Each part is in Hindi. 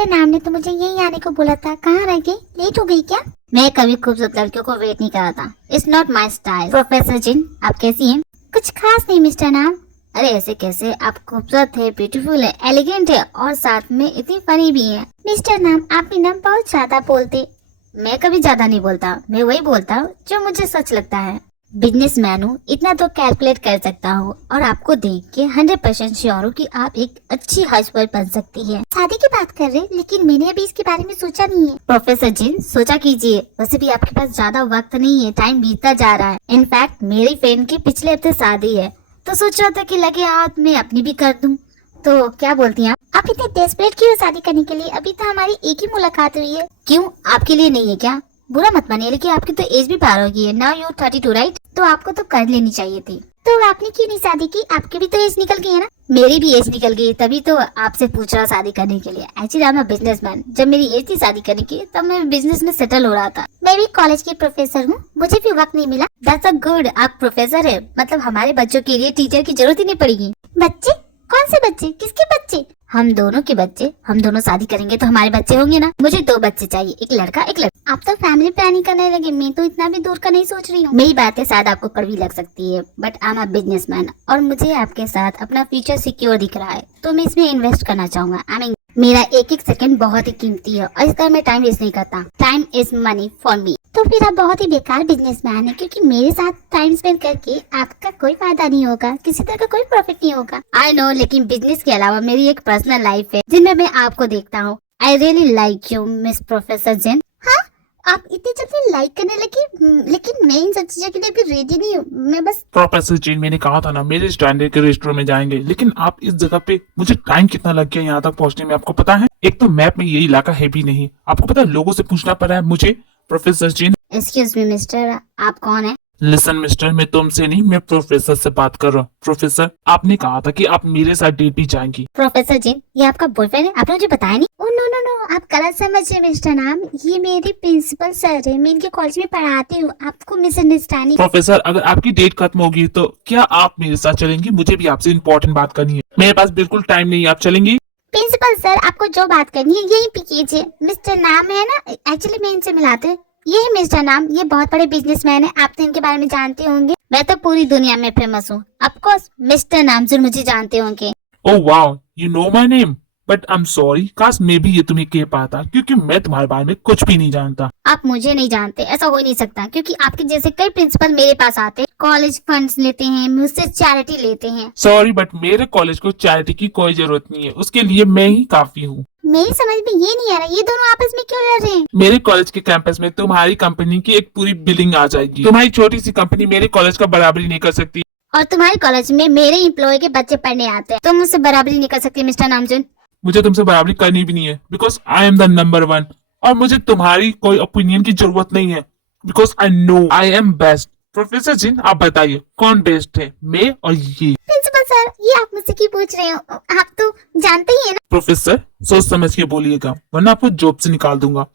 मिस्टर नाम ने तो मुझे यही आने को बोला था, कहाँ रह गई? लेट हो गई क्या? मैं कभी खूबसूरत लड़कियों को वेट नहीं कराता। It's not my style. Professor जिन, आप कैसी हैं? कुछ खास नहीं मिस्टर नाम। अरे ऐसे कैसे? आप खूबसूरत है, ब्यूटीफुल है, एलिगेंट है और साथ में इतनी फनी भी है। मिस्टर नाम, आप भी ना बहुत ज्यादा बोलते। मैं कभी ज्यादा नहीं बोलता, मैं वही बोलता हूँ जो मुझे सच लगता है। बिजनेसमैन हूँ, इतना तो कैलकुलेट कर सकता हूँ और आपको देख के 100% श्योर हूँ कि आप एक अच्छी हाउसवाइफ बन सकती है। शादी की बात कर रहे, लेकिन मैंने अभी इसके बारे में सोचा नहीं है। प्रोफेसर जिन, सोचा कीजिए। वैसे भी आपके पास ज्यादा वक्त नहीं है, टाइम बीतता जा रहा है। इनफैक्ट मेरी फ्रेंड की पिछले हफ्ते शादी है, तो सोच रहा था कि लगे हाथ में अपनी भी कर दूं। तो क्या बोलती हैं आप इतने डेस्परेट क्यों शादी करने के लिए? अभी तो हमारी एक ही मुलाकात हुई है। क्यों, आपके लिए नहीं है क्या? बुरा मत मानिए, लेकिन आपकी तो एज भी पार हो गई है। Now you 32 right? तो आपको तो कर लेनी चाहिए थी। तो आपने क्यों नहीं शादी की? आपकी भी तो एज निकल गई है ना? मेरी भी एज निकल गई, तभी तो आपसे पूछ रहा शादी करने के लिए। Actually I am a businessman. जब मेरी एज थी शादी करने की, तब मैं बिजनेस में सेटल हो रहा था। मैं भी कॉलेज की प्रोफेसर हूँ, मुझे भी वक्त नहीं मिला। That's a good. आप प्रोफेसर है, मतलब हमारे बच्चों के लिए टीचर की जरूरत ही नहीं पड़ेगी। बच्चे? कौन से बच्चे? किसके बच्चे? हम दोनों के बच्चे। हम दोनों शादी करेंगे तो हमारे बच्चे होंगे ना। मुझे 2 बच्चे चाहिए, एक लड़का एक लड़की। आप तो फैमिली प्लानिंग करने लगे, मैं तो इतना भी दूर का नहीं सोच रही हूँ। मेरी बातें शायद आपको कड़वी लग सकती है, but I am a businessman और मुझे आपके साथ अपना फ्यूचर सिक्योर दिख रहा है, तो मैं इसमें इन्वेस्ट करना चाहूंगा। आई मीन मेरा एक एक सेकंड बहुत ही कीमती है और इस तरह मैं टाइम वेस्ट नहीं करता। Time is money for me. तो फिर आप बहुत ही बेकार बिजनेसमैन है, क्योंकि मेरे साथ टाइम स्पेंड करके आपका कोई फायदा नहीं होगा, किसी तरह का कोई प्रॉफिट नहीं होगा। आई नो, लेकिन बिजनेस के अलावा मेरी एक पर्सनल लाइफ है जिनमें मैं आपको देखता हूँ। I really like you miss professor Jin. हाँ, आप इतनी जल्दी लाइक करने लगी, लेकिन मैं इन सब चीजों के लिए अभी रेडी नहीं हूँ। मैं बस प्रोफेसर जिन, मैंने कहा था ना मेरे स्टैंडर्ड के रेस्टोरेंट में जाएंगे, लेकिन आप इस जगह पे मुझे टाइम कितना लग गया यहाँ तक पहुंचने में आपको पता है? एक तो मैप में ये इलाका है भी नहीं, आपको पता है लोगों से पूछना पड़ा है मुझे। प्रोफेसर जिन, एक्सक्यूज मी मिस्टर, आप कौन है? लिसन मिस्टर, मैं तुमसे नहीं, मैं प्रोफेसर से बात कर रहा हूँ। प्रोफेसर, आपने कहा था कि आप मेरे साथ डेट भी जाएंगी। प्रोफेसर जिन, ये आपका बॉयफ्रेंड है? आपने मुझे बताया नहीं। ओह नो नो नो, आप गलत समझे मिस्टर नाम। ये मेरी प्रिंसिपल सर है, मैं इनके कॉलेज में पढ़ाती हूँ। आपको मिसअंडरस्टैंडिंग। प्रोफेसर, अगर आपकी डेट खत्म होगी तो क्या आप मेरे साथ चलेंगी? मुझे भी आपसे इम्पोर्टेंट बात करनी है, मेरे पास बिल्कुल टाइम नहीं है। आप चलेंगी? प्रिंसिपल सर, आपको जो बात करनी है यही पे कीजिए। मिस्टर नाम है ना, एक्चुअली मैं इनसे मिलाते हैं। ये है मिस्टर नाम, ये बहुत बड़े बिजनेसमैन है, आप तो इनके बारे में जानते होंगे। मैं तो पूरी दुनिया में फेमस हूँ। ऑफकोर्स मिस्टर नाम जरूर मुझे जानते होंगे। Oh wow, you know my name. But I am sorry, काश मैं भी ये तुम्हें कह पाता, क्योंकि मैं तुम्हारे बारे में कुछ भी नहीं जानता। आप मुझे नहीं जानते, ऐसा हो ही नहीं सकता, क्योंकि आपके जैसे कई प्रिंसिपल मेरे पास आते हैं, कॉलेज फंड्स लेते हैं, मुझसे चैरिटी लेते हैं। सॉरी, बट मेरे कॉलेज को चैरिटी की कोई जरूरत नहीं है, उसके लिए मैं ही काफी हूँ। मेरी समझ में ये नहीं आ रहा, ये दोनों आपस में क्यों लड़ रहे हैं? मेरे कॉलेज के कैंपस में तुम्हारी कंपनी की एक पूरी बिल्डिंग आ जाएगी। तुम्हारी छोटी सी कंपनी मेरे कॉलेज का बराबरी नहीं कर सकती। और तुम्हारे कॉलेज में मेरे एम्प्लॉय के बच्चे पढ़ने आते हैं, तुम मुझसे बराबरी नहीं कर सकते मिस्टर नामजुन। मुझे तुमसे बराबरी करनी भी नहीं है, because I am the number 1 और मुझे तुम्हारी कोई ओपिनियन की जरूरत नहीं है, because I know I am best. Professor जिन, आप बताइए कौन बेस्ट है, मैं और ये? प्रिंसिपल सर, ये आप मुझसे क्यों पूछ रहे हो? आप तो जानते ही है ना। प्रोफेसर, सोच समझ के बोलिएगा, वरना आपको जॉब से निकाल दूंगा।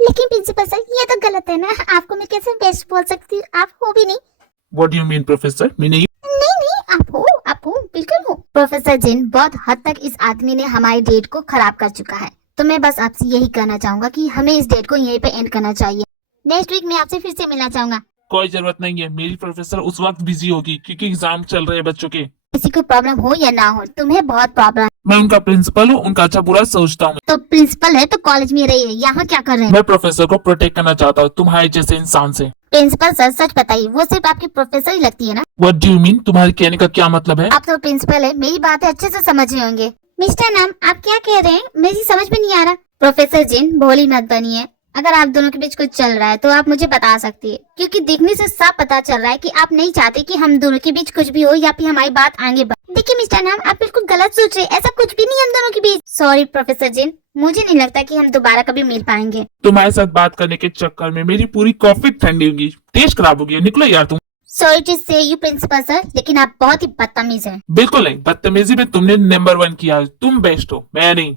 लेकिन प्रिंसिपल सर, ये तो गलत है ना, आपको मैं कैसे बेस्ट बोल सकती हूँ? आप हो भी नहीं। What do you mean professor? मैं नहीं। नहीं नहीं, आप हो, बिल्कुल हो। प्रोफेसर जिन, बहुत हद तक इस आदमी ने हमारी डेट को खराब कर चुका है, तो मैं बस आपसे यही कहना चाहूंगा कि हमें इस डेट को यहीं पे एंड करना चाहिए। नेक्स्ट वीक मैं आपसे फिर से मिलना चाहूंगा। कोई जरूरत नहीं है, मेरी प्रोफेसर उस वक्त बिजी होगी क्योंकि एग्जाम चल रहे हैं बच्चों के। किसी को प्रॉब्लम हो या ना हो, तुम्हें बहुत प्रॉब्लम। मैं उनका प्रिंसिपल हूँ, उनका अच्छा बुरा सोचता हूँ। तो प्रिंसिपल है तो कॉलेज में रही है, यहाँ क्या कर रहे हैं? मैं प्रोफेसर को प्रोटेक्ट करना चाहता हूँ तुम्हारे जैसे इंसान से। प्रिंसिपल सर, सच बताइए, वो सिर्फ आपकी प्रोफेसर ही लगती है ना? What do you mean? तुम्हारे कहने का क्या मतलब है? आप तो प्रिंसिपल है, मेरी बातें अच्छे से समझ रहे होंगे। मिस्टर नाम, आप क्या कह रहे हैं? मेरी समझ में नहीं आ रहा। प्रोफेसर जिन, भोली मत बनिए। अगर आप दोनों के बीच कुछ चल रहा है तो आप मुझे बता सकती है, क्योंकि दिखने से साफ पता चल रहा है कि आप नहीं चाहते कि हम दोनों के बीच कुछ भी हो या फिर हमारी बात आगे बढ़े। देखिए मिस्टर नाम, आप बिल्कुल गलत सोच रहे हैं, ऐसा कुछ भी नहीं है हम दोनों के बीच। सॉरी प्रोफेसर जिन, मुझे नहीं लगता कि हम दोबारा कभी मिल पाएंगे। तुम्हारे साथ बात करने के चक्कर में मेरी पूरी कॉफी ठंडी होगी, टेस्ट खराब हो गया। निकलो यार तुम। सॉरी टू से यू प्रिंसिपल सर, लेकिन आप बहुत ही बदतमीज हैं। बिल्कुल नहीं, बदतमीजी में तुमने नंबर 1 किया है। तुम बेस्ट हो, मैं नहीं।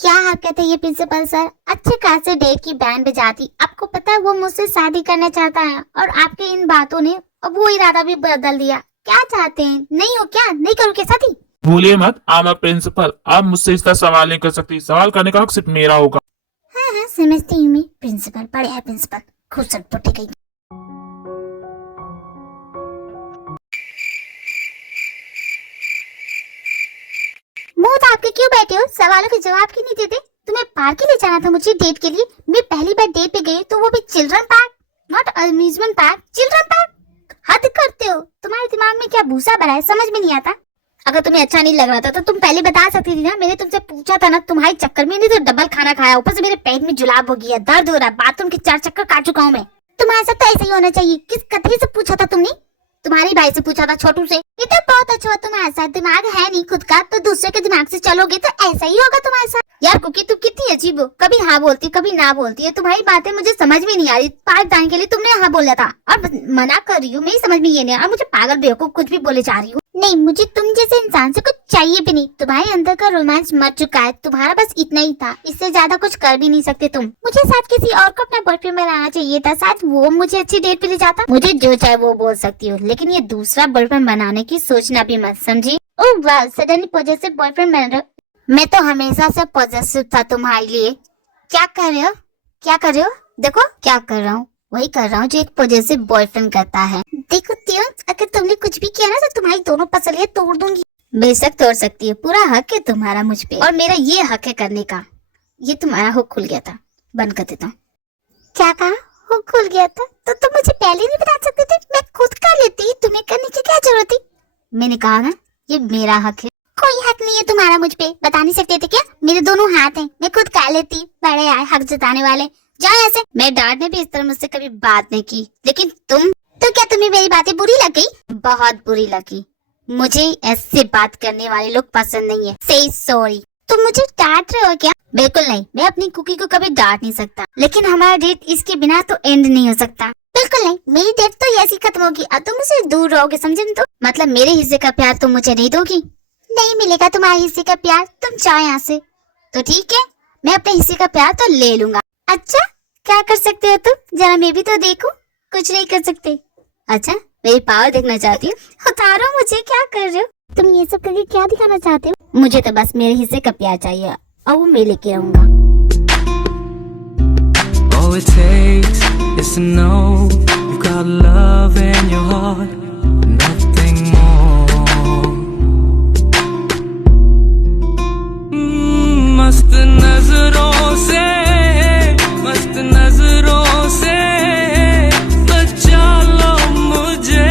क्या हरकत है ये प्रिंसिपल सर? अच्छे खासे डेट की बैंड बजाती, आपको पता है वो मुझसे शादी करना चाहता है, और आपके इन बातों ने अब वो इरादा भी बदल दिया। क्या चाहते हैं? नहीं हो क्या? नहीं करो क्या शादी? भूलिए मत, आई एम प्रिंसिपल। आप मुझसे इसका सवाल नहीं कर सकती। सवाल करने का हक सिर्फ मेरा होगा। हाँ हाँ समझती हूँ मैं। प्रिंसिपल बड़े है प्रिंसिपल, खूब सटपटी गई। मुंह ताप के क्यों बैठे हो? सवालों के जवाब क्यों नहीं देते? तुम्हें पार्क ले जाना था मुझे डेट के लिए। मैं पहली बार डेट पे गई तो वो भी children park, not amusement park, children park. हद करते हो। तुम्हारे दिमाग में क्या भूसा भरा है, समझ में नहीं आता। अगर तुम्हें अच्छा नहीं लग रहा था तो तुम पहले बता सकती थी ना। मैंने तुमसे पूछा था ना, तुम्हारे चक्कर में नहीं तो डबल खाना खाया, ऊपर से मेरे पेट में जुलाब हो गया, दर्द हो रहा है, बाथरूम के 4 चक्कर काट चुका हूँ मैं। तुम्हारे साथ तो ऐसा ही होना चाहिए। किस कथी से पूछा था तुमने? तुम्हारे भाई से पूछा था, छोटू से। ये तो बहुत अच्छा हुआ, तुम्हारे साथ दिमाग है नहीं खुद का, तो दूसरे के दिमाग से चलोगे तो ऐसा ही होगा तुम्हारे साथ। यार कुकी तुम कितनी अजीब हो, कभी हाँ बोलती कभी ना बोलती है। तुम्हारी बातें मुझे समझ में नहीं आ रही। पार्क जाने के लिए तुमने हाँ बोला था और मना कर रही हो, मेरी समझ में ये नहीं। और मुझे पागल बेवकूफ कुछ भी बोले जा रही हो। नहीं, मुझे तुम जैसे इंसान से कुछ चाहिए भी नहीं। तुम्हारे अंदर का रोमांस मर चुका है, तुम्हारा बस इतना ही था, इससे ज्यादा कुछ कर भी नहीं सकते तुम। मुझे साथ किसी और को अपना बॉयफ्रेंड बनाना चाहिए था, साथ वो मुझे अच्छी डेट पे ले जाता। मुझे जो चाहे वो बोल सकती हो, लेकिन ये दूसरा बॉयफ्रेंड बनाने की सोचना भी मत, समझी? ओह वाह, सडनली पॉजेसिव बॉयफ्रेंड बन रहे हो। मैं तो हमेशा से पॉजेसिव था तुम्हारे लिए। क्या कर रहे हो? क्या कर रहे हो? देखो क्या कर रहा हूँ, वही कर रहा हूँ जो एक पॉजेसिव बॉयफ्रेंड करता है। देखो त्यों, अगर तुमने कुछ भी किया ना तो तुम्हारी दोनों पसलियां तोड़ दूंगी। बेशक तोड़ सकती है, पूरा हक है तुम्हारा मुझ पे, और मेरा ये हक है करने का। ये तुम्हारा हुक खुल गया था, बंद कर देता हूँ। क्या कहा? हुक खुल गया था? तो तुम मुझे पहले नहीं बता सकते थे? मैं खुद कर लेती, तुम्हें करने की क्या जरूरत थी? मैंने कहा ना, ये मेरा हक है। कोई हक नहीं है तुम्हारा मुझ पे, बता नहीं सकते थे क्या? मेरे दोनों हाथ हैं, मैं खुद कर लेती। बड़े आए हक जताने वाले, जाओ ऐसे। मैं डांट ने भी इस तरह मुझसे कभी बात नहीं की, लेकिन तुम तो क्या तुम्हें मेरी बातें बुरी लग गई? बहुत बुरी लगी। मुझे ऐसे बात करने वाले लोग पसंद नहीं है। से सॉरी। तुम मुझे डांट रहे हो क्या? बिल्कुल नहीं, मैं अपनी कुकी को कभी डांट नहीं सकता, लेकिन हमारा डेट इसके बिना तो एंड नहीं हो सकता। बिल्कुल नहीं, मेरी डेट तो ऐसी खत्म होगी, अब तुम मुझसे दूर रहोगे, समझे? तो मतलब मेरे हिस्से का प्यार तुम मुझे नहीं दोगी? नहीं मिलेगा तुम्हारे हिस्से का प्यार, तुम जाओ यहाँ से। तो ठीक है, मैं अपने हिस्से का प्यार तो ले लूंगा। अच्छा, क्या कर सकते हो तुम? जरा मैं भी तो देखूं। कुछ नहीं कर सकते। अच्छा, मेरी पावर देखना चाहती हो? उतारो मुझे, क्या कर रहे हो तुम? ये सब करके क्या दिखाना चाहते हो? मुझे तो बस मेरे हिस्से का प्यार चाहिए, और वो मैं लेके रहूंगा। All it takes is to know you've got love in your heart, nothing more. मस्त नजरों से बचा लो मुझे।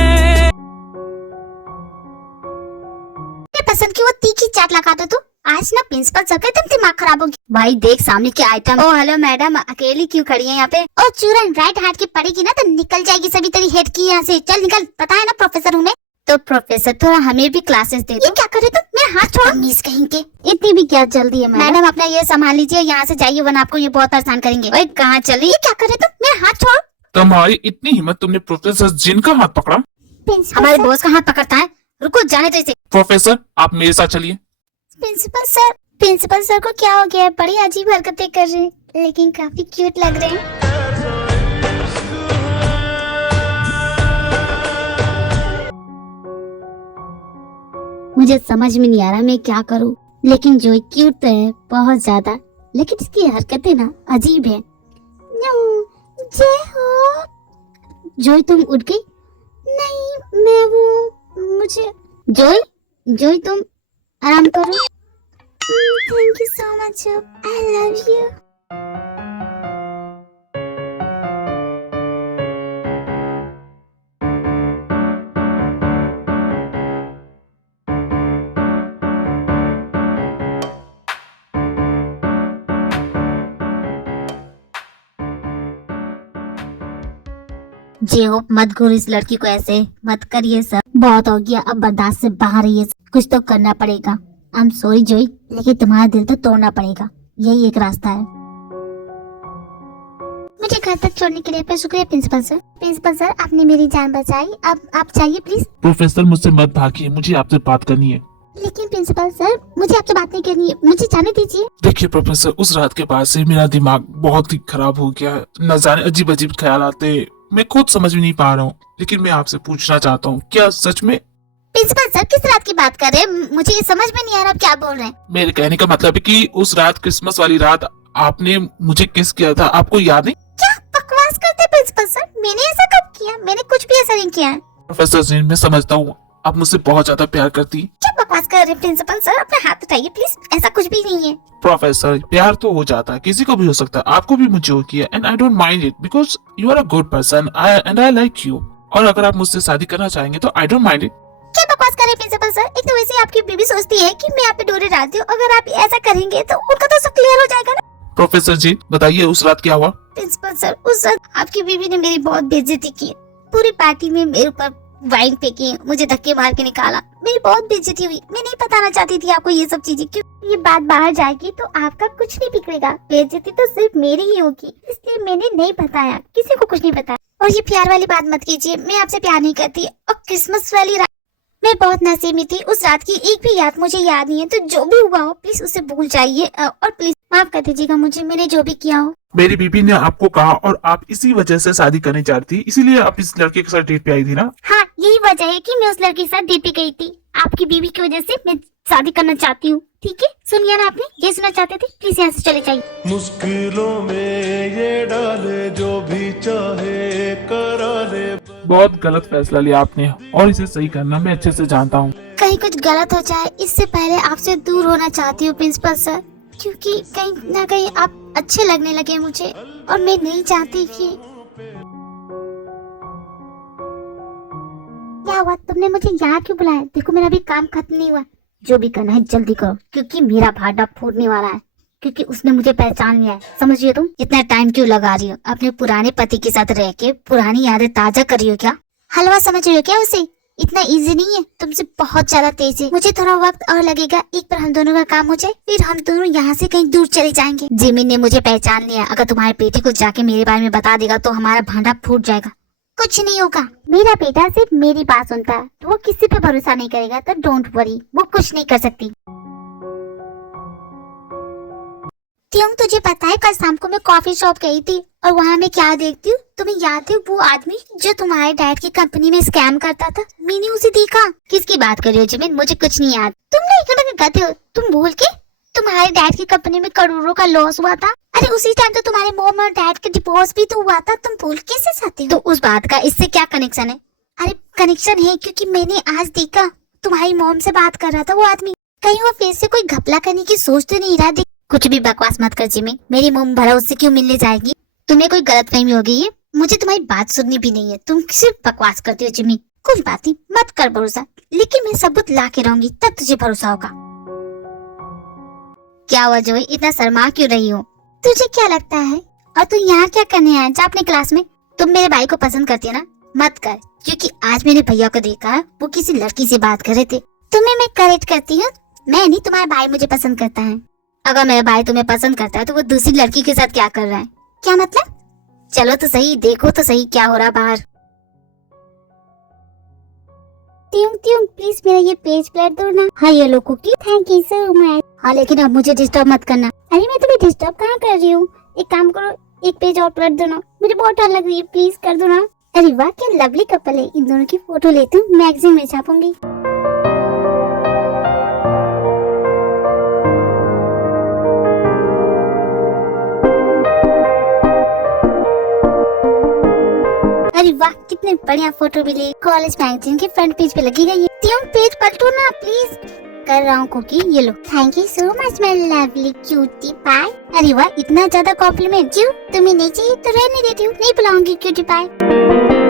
पसंद की वो तीखी चाट लगा दो तो आज ना प्रिंसिपल सर का एकदम दिमाग खराब होगी। भाई देख सामने के आइटम। ओ हेलो मैडम, अकेली क्यों खड़ी है यहाँ पे? ओ चूरन, राइट हाथ की पड़ेगी ना तो निकल जाएगी सभी तेरी हेड की यहाँ से। चल निकल, पता है ना प्रोफेसर हूँ मैं। तो प्रोफेसर थोड़ा हमें भी क्लासेस दे दो। ये क्या करे तुम? मेरा हाथ छोड़ो, मिस कहीं के। इतनी भी क्या जल्दी है मैडम? अपना ये संभाल लीजिए, यहाँ से जाइए वरना आपको ये बहुत परेशान करेंगे। ओए कहाँ चली? ये क्या करे तुम? मेरा हाथ छोड़ो। तुम्हारी इतनी हिम्मत, तुमने प्रोफेसर जिन का हाथ पकड़ा? हमारे बॉस का हाथ पकड़ता है? रुको, जाने दो इसे। प्रोफेसर आप मेरे साथ चलिए। प्रिंसिपल सर को क्या हो गया है? बड़ी अजीब हरकतें कर रहे हैं, लेकिन काफी क्यूट लग रहे हैं। मुझे समझ में नहीं आ रहा मैं क्या करूं, लेकिन जो क्यूट तो है बहुत ज्यादा, लेकिन इसकी हरकतें ना अजीब है। जय हो। जोई तुम उठ गई? नहीं, मैं वो मुझे जोई तुम आराम करो। Thank you so much, I love you. J Hope मत घूर इस लड़की को, ऐसे मत करिए सर, बहुत हो गया, अब बर्दाश्त से बाहर है ये। कुछ तो करना पड़ेगा। आई एम सॉरी जोई, लेकिन तुम्हारा दिल तो तोड़ना पड़ेगा, यही एक रास्ता है। मुझे घर तक छोड़ने के लिए आपका शुक्रिया प्रिंसिपल सर। प्रिंसिपल सर, आपने मेरी जान बचाई, अब आप चाहिए प्लीज। प्रोफेसर मुझसे मत भागिए, मुझे आपसे बात करनी है। लेकिन प्रिंसिपल सर, मुझे आपसे बात नहीं करनी है, मुझे जाने दीजिए। देखिए प्रोफेसर, उस रात के बाद से मेरा दिमाग बहुत ही खराब हो गया है। न जाने अजीब अजीब ख्याल आते हैं, मैं खुद समझ में नहीं पा रहा हूँ, लेकिन मैं आपसे पूछना चाहता हूँ, क्या सच में? प्रिंसिपल सर किस रात की बात कर रहे हैं? मुझे ये समझ में नहीं आ रहा आप क्या बोल रहे हैं। मेरे कहने का मतलब है कि उस रात, क्रिसमस वाली रात, आपने मुझे किस किया था, आपको याद नहीं? क्या बकवास करते हैं प्रिंसिपल सर? मैंने ऐसा कब किया? मैंने कुछ भी ऐसा नहीं किया है। प्रोफेसर जिन, मैं समझता हूँ आप मुझसे बहुत ज्यादा प्यार करती हैं। क्या बकवास कर रहे हैं प्रिंसिपल सर? अपने हाथ उठाइए प्लीज, ऐसा कुछ भी नहीं है। प्रोफेसर, प्यार तो हो जाता है, किसी को भी हो सकता है, आपको भी मुझे हो किया, and I don't mind it because you are a good person and I like you. और अगर आप मुझसे शादी करना चाहेंगे तो आई डोंट माइंड इट। क्या बकवास कर रहे हैं प्रिंसिपल सर? एक तो वैसे आपकी बीबी सोचती है कि मैं आप पे डोरे डालती हूँ, अगर आप ऐसा करेंगे तो उनका तो सब क्लियर हो जाएगा ना। प्रोफेसर जी बताइए उस रात क्या हुआ? प्रिंसिपल सर, उस रात आपकी बीबी ने मेरी बहुत बेइज्जती की। पूरी पार्टी में मेरे ऊपर वाइन फेंकी, मुझे धक्के मार के निकाला, मेरी बहुत बेइज्जती हुई। मैं नहीं बताना चाहती थी आपको ये सब चीजें, क्योंकि ये बात बाहर जाएगी तो आपका कुछ नहीं बिगड़ेगा। बेइज्जती तो सिर्फ मेरी ही होगी, इसलिए मैंने नहीं बताया, किसी को कुछ नहीं बताया। और ये प्यार वाली बात मत कीजिए, मैं आपसे प्यार नहीं करती। और क्रिसमस वाली रात मैं बहुत नसीबी थी, उस रात की एक भी याद मुझे याद नहीं है। तो जो भी हुआ हो प्लीज उसे भूल जाइए और प्लीज माफ कर दीजिएगा मुझे, मैंने जो भी किया हो। मेरी बीबी ने आपको कहा और आप इसी वजह से शादी करनी चाहती थी, इसीलिए आप इस लड़के के साथ डेट पे आई थी ना? हाँ, यही वजह है कि मैं उस लड़के के साथ डेट पे गई थी। आपकी बीवी की वजह से मैं शादी करना चाहती हूँ। ठीक है, सुनिए ना, आपने ये सुनना चाहते थे, प्लीज यहाँ से चले जाइए। मुश्किलों में ये डाले जो भी चाहे करा ले। बहुत गलत फैसला लिया आपने और इसे सही करना मैं अच्छे से जानता हूँ। कहीं कुछ गलत हो जाए इससे पहले आपसे दूर होना चाहती हूँ प्रिंसिपल सर, क्योंकि कहीं ना कहीं आप अच्छे लगने लगे मुझे और मैं नहीं चाहती कि। क्या हुआ, तुमने मुझे यहाँ क्यों बुलाया? देखो मेरा भी काम खत्म नहीं हुआ, जो भी करना है जल्दी करो, क्योंकि मेरा भाटा फूटने वाला है, क्योंकि उसने मुझे पहचान लिया है। समझ रही हो तुम? इतना टाइम क्यों लगा रही हो? अपने पुराने पति के साथ रह के पुरानी यादें ताजा कर रही हो क्या? हलवा समझ रही हो क्या उसे? इतना इजी नहीं है, तुमसे बहुत ज्यादा तेज है। मुझे थोड़ा वक्त और लगेगा, एक बार हम दोनों का काम हो जाए फिर हम दोनों यहाँ से कहीं दूर चले जाएंगे। जिमी ने मुझे पहचान लिया, अगर तुम्हारे बेटे को जाके मेरे बारे में बता देगा तो हमारा भांडा फूट जाएगा। कुछ नहीं होगा, मेरा बेटा सिर्फ मेरी बात सुनता है, तो वो किसी पे भरोसा नहीं करेगा, तो डोंट वरी, वो कुछ नहीं कर सकती। त्यों तुझे पता है कल शाम को मैं कॉफी शॉप गई थी और वहाँ मैं क्या देखती हूँ? तुम्हें याद है वो आदमी जो तुम्हारे डैड की कंपनी में स्कैम करता था? मैंने उसे देखा। किसकी बात कर रही हो जिमिन? मुझे कुछ नहीं याद। तुम नहीं कहते हो, तुम भूल के तुम्हारे डैड की कंपनी में करोड़ों का लॉस हुआ था। अरे उसी टाइम तो तुम्हारे मॉम और डैड का डिवोर्स भी तो हुआ था, तुम भूल कैसे सकते हो? तो उस बात का इससे क्या कनेक्शन है? अरे कनेक्शन है क्योंकि मैंने आज देखा तुम्हारी मॉम से बात कर रहा था वो आदमी। कहीं वो फिर से कोई घपला करने की सोच तो नहीं रहा? कुछ भी बकवास मत कर जिमी, मेरी मॉम भला उससे क्यों मिलने जाएगी? तुम्हें कोई गलतफहमी हो गई है, मुझे तुम्हारी बात सुननी भी नहीं है, तुम सिर्फ बकवास करती हो जिमी। कोई बात नहीं, मत कर भरोसा, लेकिन मैं सबूत ला के रहूंगी तब तुझे भरोसा होगा। क्या हुआ जोई, इतना शर्मा क्यों रही हो? तुझे क्या लगता है? और तू यहाँ क्या करने आया? जा अपने क्लास में। तुम मेरे भाई को पसंद करती है ना? मत कर, क्योंकि आज मेरे भैया को देखा वो किसी लड़की से बात कर रहे थे। तुम्हें मैं करेक्ट करती हूँ, मैं नहीं, तुम्हारा भाई मुझे पसंद करता है। अगर मेरा भाई तुम्हें पसंद करता है तो वो दूसरी लड़की के साथ क्या कर रहा है? क्या मतलब? चलो तो सही, देखो तो सही क्या हो रहा बाहर। त्यों प्लीज मेरा ये पेज प्लेट दो ना। हाँ ये लो cookie, thank you so much. हाँ लेकिन अब मुझे डिस्टर्ब मत करना। अरे मैं तुम्हें डिस्टर्ब कहाँ कर रही हूँ? एक काम करो, एक पेज और प्लेट दो ना, मुझे बहुत डर लग रही है, प्लीज कर दो ना। अरे वाह क्या लवली कपल है, इन दोनों की फोटो लेती हूँ, मैगजीन में छापूंगी। अरे वाह कितने बढ़िया फोटो मिले, कॉलेज मैगजीन के फ्रंट पेज पे लगी गई है। त्यों पेज पलटो ना प्लीज। कर रहा हूँ कुकी, ये लो। Thank you so much my lovely cutie pie. अरे वाह इतना ज्यादा कॉम्प्लीमेंट। क्यों तुम्हें नहीं चाहिए तो रहने देती हूँ, नहीं बुलाऊंगी क्यूटी पाई।